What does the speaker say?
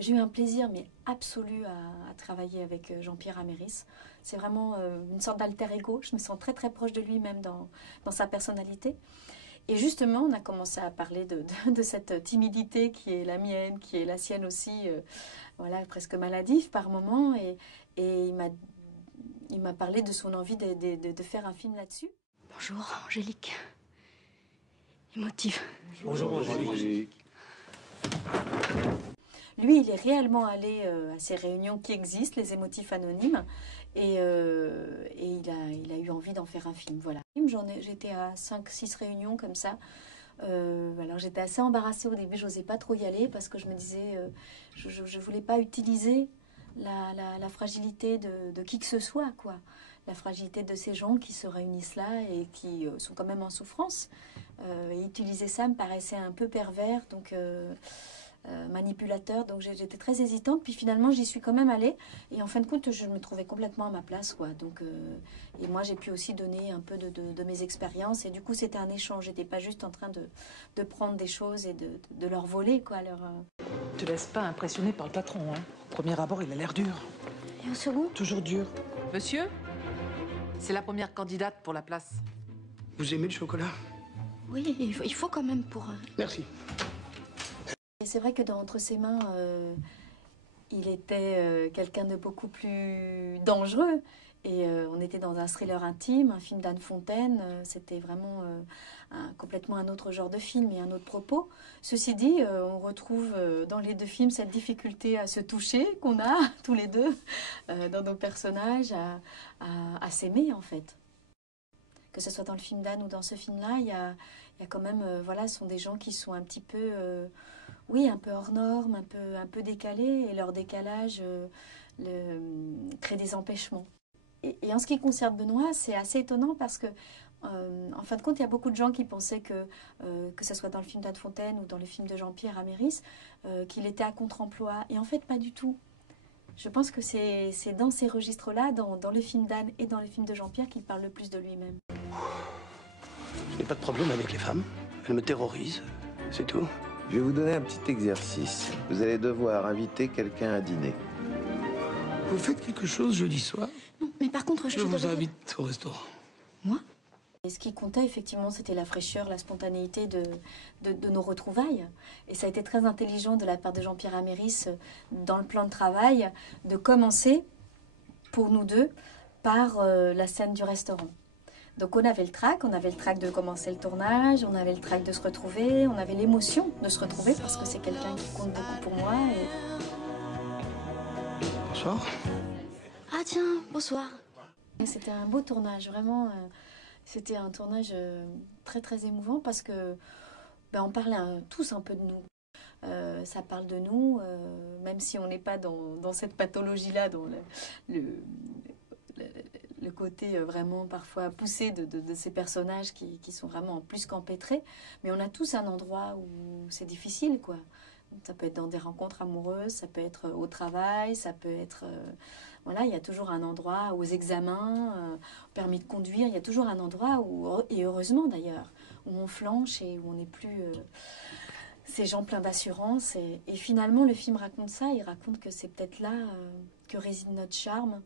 J'ai eu un plaisir mais absolu à travailler avec Jean-Pierre Améris. C'est vraiment une sorte d'alter ego. Je me sens très très proche de lui même dans sa personnalité. Et justement, on a commencé à parler de cette timidité qui est la mienne, qui est la sienne aussi, voilà, presque maladive par moments. Et il m'a parlé de son envie de faire un film là-dessus. Bonjour, Angélique. Émotive. Bonjour, Angélique. Lui, il est réellement allé à ces réunions qui existent, les émotifs anonymes, et il a eu envie d'en faire un film. Voilà. J'étais à 5-6 réunions comme ça. Alors j'étais assez embarrassée au début, je n'osais pas trop y aller parce que je me disais, je ne voulais pas utiliser la fragilité de qui que ce soit, quoi. La fragilité de ces gens qui se réunissent là et qui sont quand même en souffrance. Et utiliser ça me paraissait un peu pervers, donc manipulateur, donc j'étais très hésitante, puis finalement j'y suis quand même allée, et en fin de compte je me trouvais complètement à ma place, quoi. Donc, et moi j'ai pu aussi donner un peu de mes expériences, et du coup c'était un échange, j'étais pas juste en train de prendre des choses et de leur voler, quoi. Te laisse pas impressionner par le patron, hein. Au premier abord, il a l'air dur. Et au second? Toujours dur. Monsieur, c'est la première candidate pour la place. Vous aimez le chocolat? Oui, il faut quand même pour... Merci. Et c'est vrai que entre ses mains, il était quelqu'un de beaucoup plus dangereux. Et on était dans un thriller intime, un film d'Anne Fontaine. C'était vraiment complètement un autre genre de film et un autre propos. Ceci dit, on retrouve dans les deux films cette difficulté à se toucher qu'on a tous les deux dans nos personnages, à s'aimer en fait. Que ce soit dans le film d'Anne ou dans ce film-là, il y a quand même, voilà, ce sont des gens qui sont un petit peu, oui, un peu hors normes, un peu décalés, et leur décalage crée des empêchements. Et en ce qui concerne Benoît, c'est assez étonnant parce que, en fin de compte, il y a beaucoup de gens qui pensaient que ce soit dans le film d'Anne Fontaine ou dans le film de Jean-Pierre Améris, qu'il était à contre-emploi. Et en fait, pas du tout. Je pense que c'est dans ces registres-là, dans le film d'Anne et dans le film de Jean-Pierre, qu'il parle le plus de lui-même. Je n'ai pas de problème avec les femmes. Elles me terrorisent, c'est tout. Je vais vous donner un petit exercice. Vous allez devoir inviter quelqu'un à dîner. Vous faites quelque chose jeudi soir? Non, mais par contre, Je vous invite au restaurant. Moi? Et ce qui comptait, effectivement, c'était la fraîcheur, la spontanéité de nos retrouvailles. Et ça a été très intelligent de la part de Jean-Pierre Améris, dans le plan de travail, de commencer, pour nous deux, par la scène du restaurant. Donc on avait le trac de commencer le tournage, on avait le trac de se retrouver, on avait l'émotion de se retrouver, parce que c'est quelqu'un qui compte beaucoup pour moi. Bonsoir. Ah tiens, bonsoir. Et c'était un beau tournage, vraiment. C'était un tournage très très émouvant parce que on parlait tous un peu de nous. Ça parle de nous, même si on n'est pas dans cette pathologie-là, dans le côté vraiment parfois poussé de ces personnages qui sont vraiment plus qu'empêtrés. Mais on a tous un endroit où c'est difficile, quoi. Ça peut être dans des rencontres amoureuses, ça peut être au travail, ça peut être... voilà, il y a toujours un endroit, aux examens, permis de conduire, il y a toujours un endroit où, et heureusement d'ailleurs, où on flanche et où on n'est plus ces gens pleins d'assurance. Et finalement, le film raconte ça, il raconte que c'est peut-être là que réside notre charme.